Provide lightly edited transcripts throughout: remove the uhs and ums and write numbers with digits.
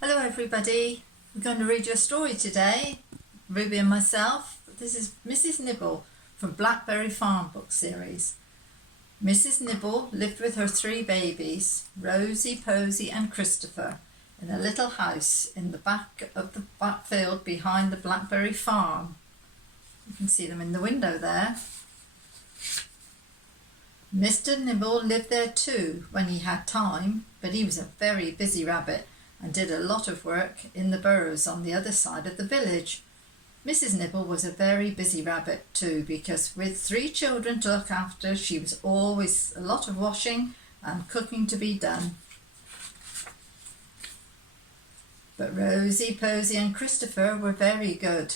Hello everybody, we're going to read you a story today, Ruby and myself. This is Mrs Nibble from Blackberry Farm book series. Mrs Nibble lived with her 3 babies, Rosie, Posy and Christopher, in a little house in the back of the backfield behind the Blackberry Farm. You can see them in the window there. Mr Nibble lived there too when he had time, but he was a very busy rabbit and did a lot of work in the burrows on the other side of the village. Mrs Nibble was a very busy rabbit too, because with 3 children to look after, she was always a lot of washing and cooking to be done. But Rosie, Posy and Christopher were very good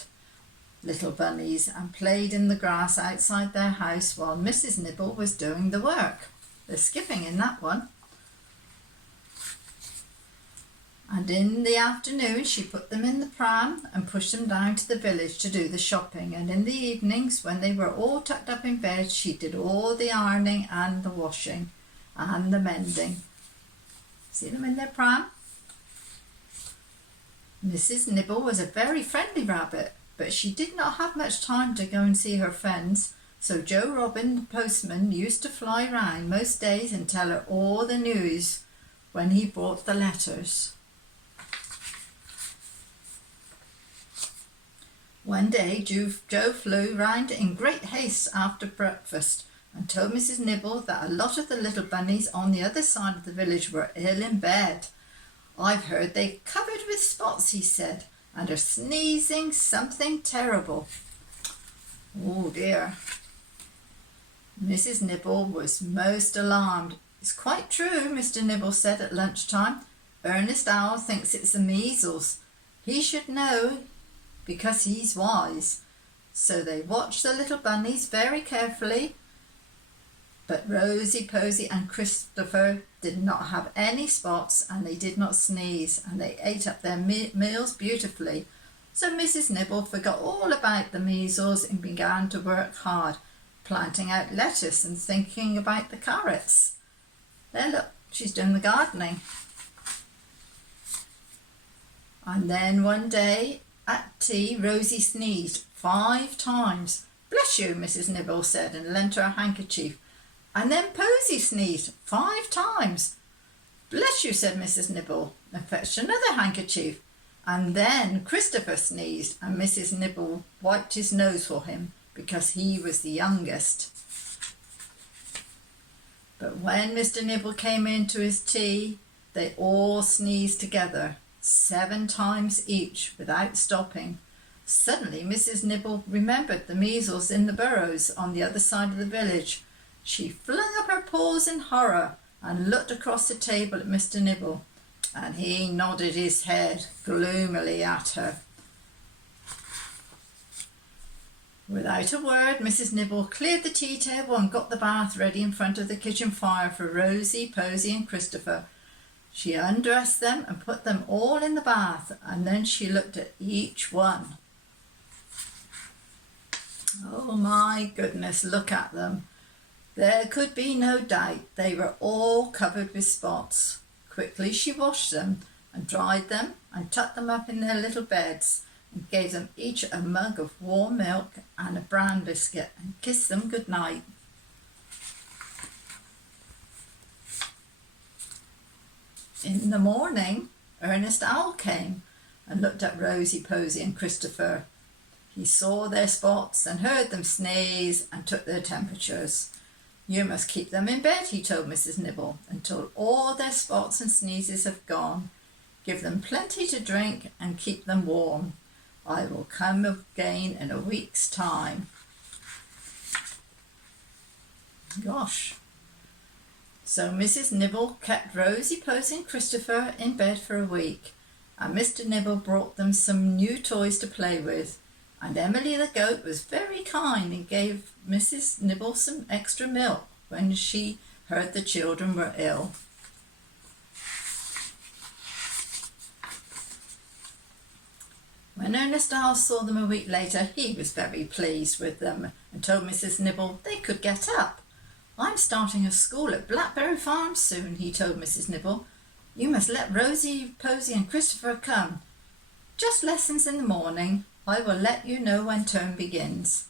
little bunnies and played in the grass outside their house while Mrs Nibble was doing the work. They're skipping in that one. And in the afternoon she put them in the pram and pushed them down to the village to do the shopping, and in the evenings when they were all tucked up in bed she did all the ironing and the washing and the mending. See them in their pram? Mrs Nibble was a very friendly rabbit, but she did not have much time to go and see her friends, so Joe Robin the postman used to fly round most days and tell her all the news when he brought the letters. One day Joe flew round in great haste after breakfast and told Mrs Nibble that a lot of the little bunnies on the other side of the village were ill in bed. "I've heard they're covered with spots," he said, "and are sneezing something terrible." Oh dear. Mrs Nibble was most alarmed. "It's quite true," Mr Nibble said at lunchtime. "Ernest Owl thinks it's the measles. He should know because he's wise." So they watched the little bunnies very carefully, but Rosie, Posy and Christopher did not have any spots, and they did not sneeze, and they ate up their meals beautifully. So Mrs Nibble forgot all about the measles and began to work hard, planting out lettuce and thinking about the carrots. There, look, she's doing the gardening. And then one day at tea, Rosie sneezed 5 times. "Bless you," Mrs Nibble said, and lent her a handkerchief. And then Posy sneezed 5 times. "Bless you," said Mrs Nibble, and fetched another handkerchief. And then Christopher sneezed, and Mrs Nibble wiped his nose for him because he was the youngest. But when Mr Nibble came in to his tea, they all sneezed together, 7 times each, without stopping. Suddenly Mrs Nibble remembered the measles in the burrows on the other side of the village. She flung up her paws in horror and looked across the table at Mr Nibble, and he nodded his head gloomily at her. Without a word, Mrs Nibble cleared the tea table and got the bath ready in front of the kitchen fire for Rosie, Posy and Christopher. She undressed them and put them all in the bath, and then she looked at each one. Oh my goodness, look at them. There could be no doubt they were all covered with spots. Quickly she washed them and dried them and tucked them up in their little beds and gave them each a mug of warm milk and a bran biscuit and kissed them good night. In the morning, Ernest Owl came and looked at Rosie, Posy and Christopher. He saw their spots and heard them sneeze and took their temperatures. "You must keep them in bed," he told Mrs Nibble, "until all their spots and sneezes have gone. Give them plenty to drink and keep them warm. I will come again in a week's time." Gosh. So Mrs Nibble kept Rosie, Posy and Christopher in bed for a week, and Mr Nibble brought them some new toys to play with, and Emily the goat was very kind and gave Mrs Nibble some extra milk when she heard the children were ill. When Ernest Owl saw them a week later, he was very pleased with them and told Mrs Nibble they could get up. "I'm starting a school at Blackberry Farm soon," he told Mrs Nibble. You must let Rosie, Posy and Christopher come. Just lessons in the morning. I will let you know when term begins.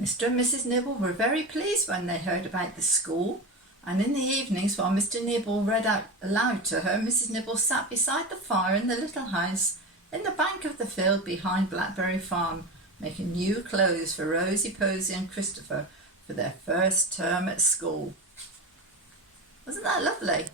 Mr. and Mrs. Nibble were very pleased when they heard about the school, and in the evenings, while Mr. Nibble read out aloud to her, Mrs. Nibble sat beside the fire in the little house in the bank of the field behind Blackberry Farm, making new clothes for Rosie, Posy and Christopher for their first term at school. Wasn't that lovely?